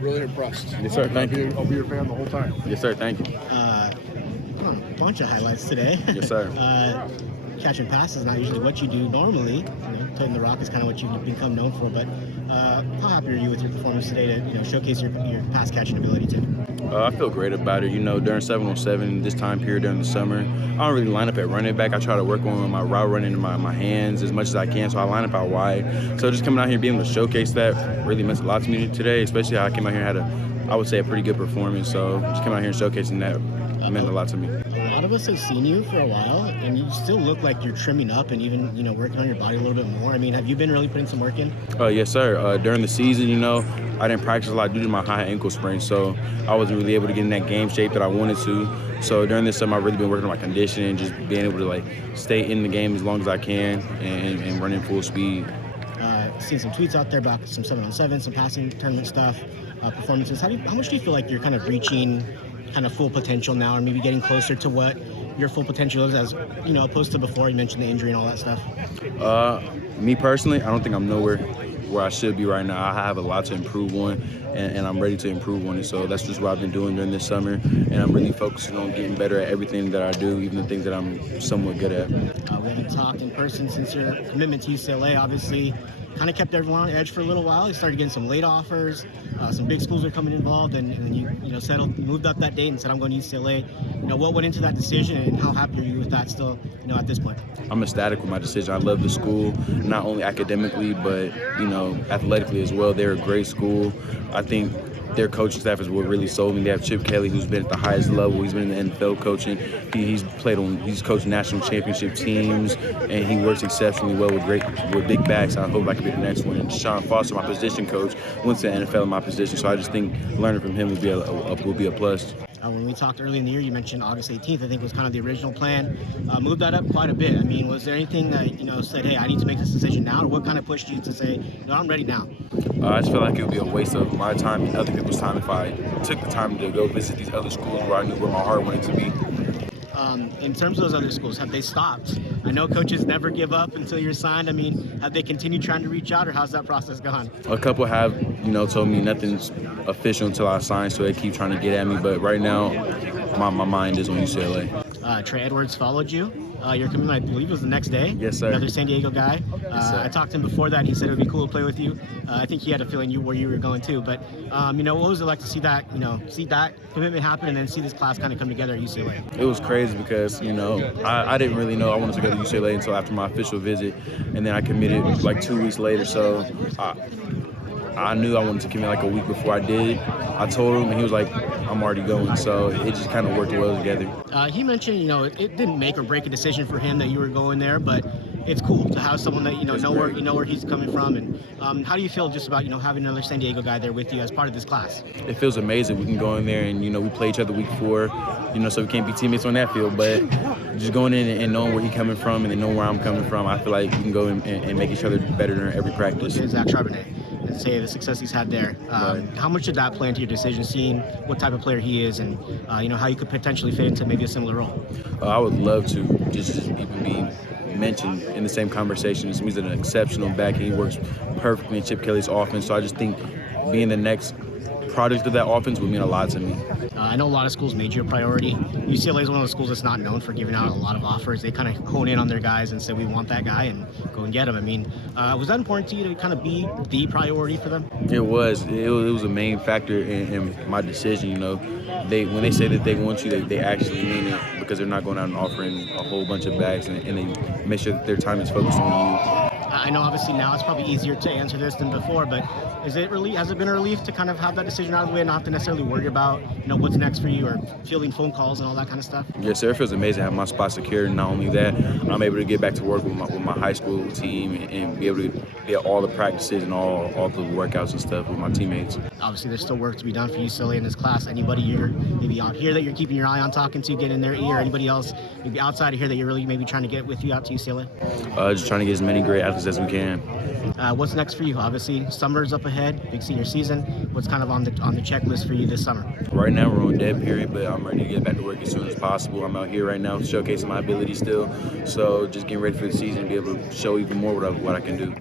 Really impressed. Yes, sir. Thank you. I'll be your fan the whole time. Yes, sir. Thank you. A bunch of highlights today. Yes, sir. Catching passes is not usually what you do normally. You know, toting the rock is kind of what you've become known for. But how happy are you with your performance today to showcase your pass catching ability too? I feel great about it. During 7-on-7, this time period during the summer, I don't really line up at running back. I try to work on my route running and my hands as much as I can, so I line up out wide. So just coming out here being able to showcase that really meant a lot to me today, especially how I came out here and had I would say, a pretty good performance. So just coming out here and showcasing that meant a lot to me. A lot of us have seen you for a while, and you still look like you're trimming up and even, working on your body a little bit more. I mean, have you been really putting some work in? Yes, sir. During the season, I didn't practice a lot due to my high ankle sprain, so I wasn't really able to get in that game shape that I wanted to. So during this summer, I've really been working on my conditioning, just being able to stay in the game as long as I can and running full speed. Seen some tweets out there about some 7-on-7, some passing tournament stuff, performances. How much do you feel like you're kind of reaching kind of full potential now, or maybe getting closer to what your full potential is, as opposed to before? You mentioned the injury and all that stuff. Me personally, I don't think I'm nowhere where I should be right now. I have a lot to improve on, and I'm ready to improve on it. So that's just what I've been doing during this summer, and I'm really focusing on getting better at everything that I do, even the things that I'm somewhat good at. We haven't talked in person since your commitment to UCLA, obviously. Kind of kept everyone on edge for a little while. You started getting some late offers. Some big schools are coming involved, and then you moved up that date and said, I'm going to UCLA. What went into that decision, and how happy are you with that still, at this point? I'm ecstatic with my decision. I love the school, not only academically, but, athletically as well. They're a great school. I think their coaching staff is what really sold me. They have Chip Kelly, who's been at the highest level. He's been in the NFL coaching. He's coached national championship teams, and he works exceptionally well with big backs. I hope I can be the next one. And DeShaun Foster, my position coach, went to the NFL in my position, so I just think learning from him would be a plus. When we talked early in the year, you mentioned August 18th, I think was kind of the original plan. Moved that up quite a bit. I mean, was there anything that, said, hey, I need to make this decision now? Or what kind of pushed you to say, no, I'm ready now? I just felt like it would be a waste of my time and other people's time if I took the time to go visit these other schools where I knew where my heart wanted to be. In terms of those other schools, have they stopped? I know coaches never give up until you're signed. I mean, have they continued trying to reach out, or how's that process gone? A couple have, told me nothing's official until I sign, so they keep trying to get at me. But right now, my mind is on UCLA. Trey Edwards followed you. Your commitment, I believe, was the next day. Yes, sir. Another San Diego guy. Yes, sir. I talked to him before that. He said it would be cool to play with you. I think he had a feeling where you were going too. But what was it like to see that, see that commitment happen and then see this class kind of come together at UCLA? It was crazy because, I didn't really know I wanted to go to UCLA until after my official visit, and then I committed 2 weeks later. So I knew I wanted to commit a week before I did. I told him, and he was like, I'm already going. So it just kind of worked well together. He mentioned, it didn't make or break a decision for him that you were going there, but it's cool to have someone that know where he's coming from. And how do you feel just about having another San Diego guy there with you as part of this class? It feels amazing. We can go in there and we play each other week 4, so we can't be teammates on that field. But just going in and knowing where he's coming from and then knowing where I'm coming from, I feel like we can go and make each other better during every practice. Zach Charbonnet, and say the success he's had there. Right. How much did that play into your decision, seeing what type of player he is and how you could potentially fit into maybe a similar role? I would love to just even be mentioned in the same conversation. He's an exceptional back, and he works perfectly in Chip Kelly's offense. So I just think being the next product of that offense would mean a lot to me. I know a lot of schools made you a priority. UCLA is one of those schools that's not known for giving out a lot of offers. They kind of hone in on their guys and say, we want that guy, and go and get him. I mean, was that important to you to kind of be the priority for them? It was. It was a main factor in my decision. When they say that they want you, they actually mean it, because they're not going out and offering a whole bunch of bags, and they make sure that their time is focused on you. I know obviously now it's probably easier to answer this than before, but has it been a relief to kind of have that decision out of the way and not have to necessarily worry about what's next for you or fielding phone calls and all that kind of stuff? Yes, sir. It feels amazing to have my spot secured, and not only that, I'm able to get back to work with my high school team and be able to get all the practices and all the workouts and stuff with my teammates. Obviously, there's still work to be done for UCLA in this class. Anybody you're maybe out here that you're keeping your eye on, talking to, getting in their ear? Anybody else maybe outside of here that you're really maybe trying to get with you out to UCLA? Just trying to get as many great athletes as we can. What's next for you? Obviously, summer's up ahead, big senior season. What's kind of on the checklist for you this summer? Right now, we're on dead period, but I'm ready to get back to work as soon as possible. I'm out here right now showcasing my ability still, so just getting ready for the season and be able to show even more what I can do.